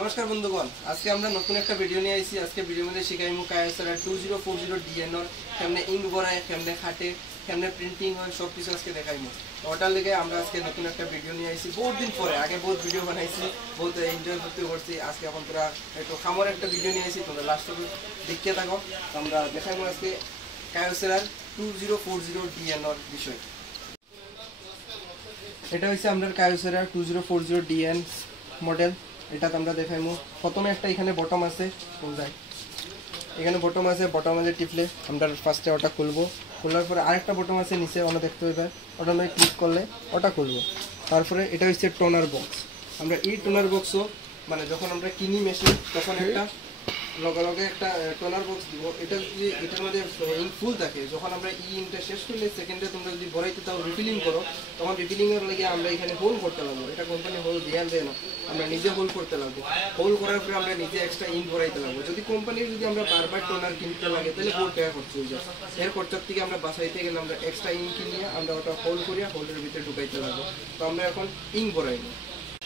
नमस्कार बंधुगण आज के আমরা নতুন একটা ভিডিও নিয়ে আইছি। আজকে ভিডিওর মধ্যে শিখাইমু কায়াসারা 2040 ডিএনআর কেমনে ইঙ্ক ভরায়, কেমনে খাটে, কেমনে প্রিন্টিং হয়, সব কিছু আজকে দেখাইমু। ওটার লাগে আমরা আজকে নতুন একটা ভিডিও নিয়ে আইছি। বহুত দিন পরে, আগে বহুত ভিডিও বানাইছি, বহুত এনজয় করছি। আজকে এখন তোরা একটু খামর একটা ভিডিও নিয়ে আইছি, তোমরা লাস্ট অবধি দেখতে থাকো। আমরা দেখাইমু আজকে কায়াসারা 2040 ডিএনআর বিষয়। এটা হচ্ছে আমরা কায়াসারা 2040 ডিএন মডেল। এটা আমরা দেখাইমু। প্রথমে একটা এখানে বটম আছে, যাই এখানে বটম আছে, বটম আছে টিপলে আমরা ফার্স্টে ওটা খুলবো। খোলার পরে আরেকটা বটম আছে নিচে, ওটা দেখতে পাবে, ওটা নয় ক্লিক করলে ওটা খুলবো। তারপরে এটা হচ্ছে টোনার বক্স। আমরা এই টোনার বক্সও মানে যখন আমরা কিনি মেশিন তখন একটা লগে লগে একটা টোনার বক্স দিব। এটা যদি এটার মধ্যে ইঙ্ক ফুল থাকে, যখন আমরা ই ইঙ্কটা শেষ করলে সেকেন্ডে তোমরা যদি ভরাইতে তাও রিফিলিং করো, তখন রিফিলিংয়ের লাগে আমরা এখানে হোল করতে লাগবো। এটা কোম্পানি হোল ধ্যান দেয় না, আমরা নিজে হোল করতে লাগবো। হোল করার পরে আমরা নিজে এক্সট্রা ইঙ্ক ভরাইতে লাগবো। যদি কোম্পানির যদি আমরা বারবার টোনার কিনতে লাগে তাহলে বহুত টাকা খরচ হয়ে যায়। এর খরচার থেকে আমরা বাঁচাইতে গেলে আমরা এক্সট্রা ইঙ্ক কিনিয়ে আমরা ওটা হোল করিয়া হোলের ভিতরে ঢুকাইতে লাগবো। তো আমরা এখন ইঙ্ক ভরাইবো।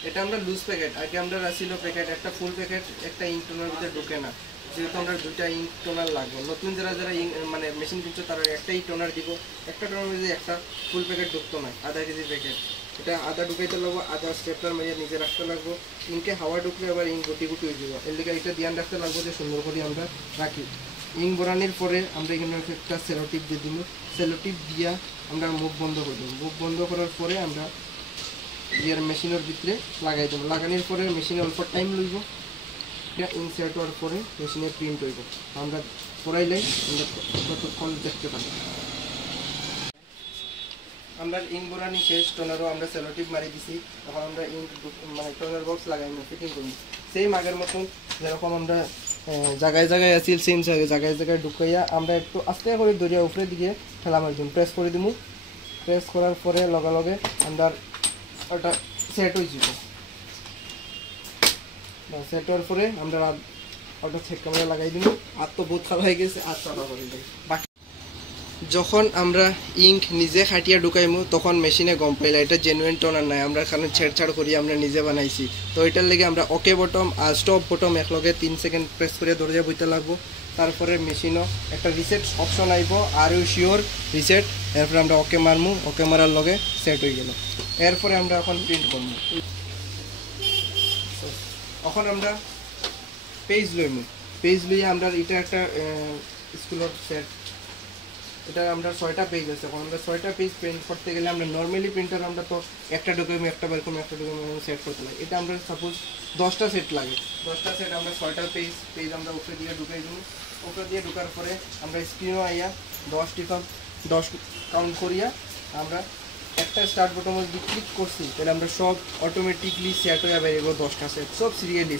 এটা আমরা লুজ প্যাকেট, আগে আমরা রাখছিল প্যাকেট, একটা ফুল প্যাকেট একটা ইঙ্ক টোনার ভিতরে ঢুকে না, যেহেতু আমরা দুইটা ইঙ্ক টোনার লাগবে। নতুন যারা যারা মানে মেশিন কিনছো তারা একটাই টোনার দিব। একটা টোনার মধ্যে একটা ফুল প্যাকেট ঢুকতো না, আধা কেজি প্যাকেট। এটা আধা ঢুকাইতে লাগবো, আধা স্টেপলার মাঝে নিজে রাখতে লাগবো। ইঙ্কে হাওয়া ঢুকলে আবার ইঙ্ক গুটি গুটি হয়ে যাবো। এর লিগে এটা ধ্যান রাখতে লাগবো যে সুন্দর করে আমরা রাখি। ইঙ্ক ভরানোর পরে আমরা এখানে একটা সেলোটিপ দিয়ে দিব। সেলোটিপ দিয়া আমরা মুখ বন্ধ করে দেবো। মুখ বন্ধ করার পরে আমরা ইয়ার মেশিনের ভিতরে লাগাই দেবো। লাগানোর পরে মেশিনে অল্প টাইম লইব। এটা ইনসার্ট হওয়ার পরে মেশিনে প্রিন্ট হইব। আমরা পড়াইলে আমরা ততক্ষণ দেখতে পারি। আমরা ইঙ্ক ভরানি শেষ, টোনারও আমরা সেলোটিপ মারি দিছি। তখন আমরা ইঙ্ক মানে টোনার বক্স লাগাই ফিটিং করি সেম আগের মতন যেরকম আমরা জায়গায় জায়গায় আছি, সেম জায়গায় জায়গায় ঢুকাইয়া আমরা একটু আস্তে করে দরিয়া উপরের দিকে ঠেলা মারি দিব। প্রেস করে দিব। প্রেস করার পরে লগে লগে আমরা ওটা সেট হয়ে যাব। সেট হওয়ার পরে আমরা ওটা চেক ক্যামেরা লাগাই দিব। আর তো বহুত খারাপ হয়ে গেছে, আর চাপা করে দিই। বাকি যখন আমরা ইঙ্ক নিজে খাটিয়া ঢুকাইমু তখন মেশিনে গম পাইলা এটা জেনুইন টোনার নাই, আমরা কারণ ছেড়ছাড় করি আমরা নিজে বানাইছি। তো এটার লেগে আমরা ওকে বটম আর স্টপ বটম একলগে 3 সেকেন্ড প্রেস করে দরজা বইতে লাগবো। তারপরে মেশিনও একটা রিসেট অপশন আইব, আর ইউ শিওর রিসেট। এরপরে আমরা ওকে মারমু, ওকে মারার লগে সেট হয়ে গেল। এরপরে আমরা এখন প্রিন্ট করবো। এখন আমরা পেজ লইমু। পেজ লইয়া আমরা এটা একটা স্কুলের সেট, এটা আমরা 6টা পেজ আছে। এখন আমরা 6টা পেজ প্রিন্ট করতে গেলে আমরা নর্মালি প্রিন্টার আমরা তো একটা ডকুমেন্ট একটা বার করে একটা ডকুমেন্ট সেট করতে লাগে। এটা আমরা সাপোজ 10টা সেট লাগে। 10টা সেট আমরা 6টা পেজ আমরা উপরে দিয়ে ঢুকাই দেবো। উপরে দিয়ে ঢুকার পরে আমরা স্ক্রিনও আইয়া 10 কাউন্ট করিয়া আমরা একটা স্টার্ট বটন যদি ক্লিক করছি তাহলে আমরা সব অটোমেটিকলি সেট হয়ে বেরিয়ে 10টা সেট, সব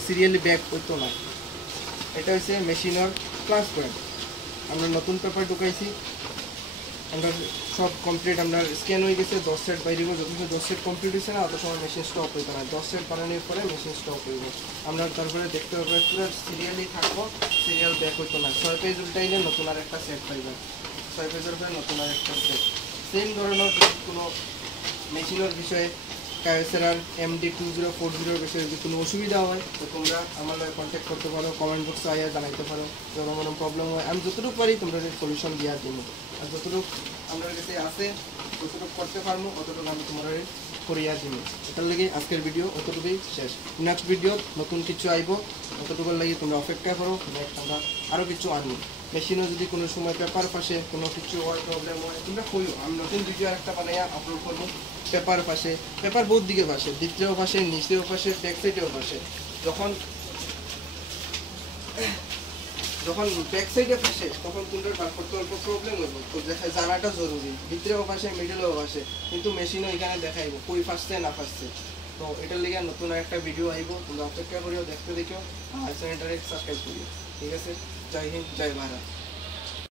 সিরিয়ালি ব্যাক করতো না। এটা হচ্ছে মেশিনের প্লাস পয়েন্ট। আমরা নতুন পেপার ঢুকাইছি, আমরা সব কমপ্লিট, আমরা স্ক্যান হয়ে গেছে। 10 সেট বাইরে যখন 10 সেট কমপ্লিট হয়েছে না, অত সময় মেশিন স্টপ হইতে না। 10 সেট বানানোর পরে মেশিন স্টপ হইব। আমরা তারপরে দেখতে পাবো পুরো সিরিয়ালি থাকবো, সিরিয়াল ব্যাক হইতো না। 6 পেজ উল্টাইলে নতুন আর একটা সেট পাইবেন। 6 পেজের পরে নতুন আর একটা সেট। সেম ধরনের কোনো মেশিনের বিষয়ে কায়াসারার MD 2040 বিষয়ে যদি কোনো অসুবিধা হয় তো তোমরা আমার কন্ট্যাক্ট করতে পারো, কমেন্ট বক্সে আইয়া জানাইতে পারো। যখন কোনো প্রবলেম হয় আমি যতটুকু পারি তোমরা সলিউশন দেওয়ার জন্য, আর যতটুকু আমার কাছে আছে যতটুকু করতে পারবো অতটুকু আমি তোমার করিয়া দিব। এটার লাগে আজকের ভিডিও অতটুকুই শেষ। নেক্সট ভিডিও নতুন কিছু আইব, অতটুকুর লাগে তোমরা অপেক্ষা করো। নেক্সট আমরা আরও কিছু আনবো। মেশিনও যদি কোনো সময় পেপার পাশে কোনো কিছু হয়, প্রবলেম হয়, তোমরা কইও, আমি নতুন ভিডিও একটা বানাইয়া আপলোড করবো। পেপার পাশে, পেপার বহুত দিকে পাশে, ভিতরেও পাশে, নিচেও পাশে, ব্যাক সাইডেও পাশে। যখন ব্যাক সাইডে পাশে তখন তোমরা বার করতে অল্প প্রবলেম হইব, তো দেখা জানাটা জরুরি। ভিতরেও পাশে, মিডলেও পাশে, কিন্তু মেশিনও এখানে দেখাইব কই ফাঁসছে না ফাঁসছে। তো এটার লেগে নতুন একটা ভিডিও আইব, তোমরা অপেক্ষা করিও, দেখতে দেখিও, আর চ্যানেলটাকে সাবস্ক্রাইব করিও। ঠিক আছে, জয় হিন্দ, জয় ভারত।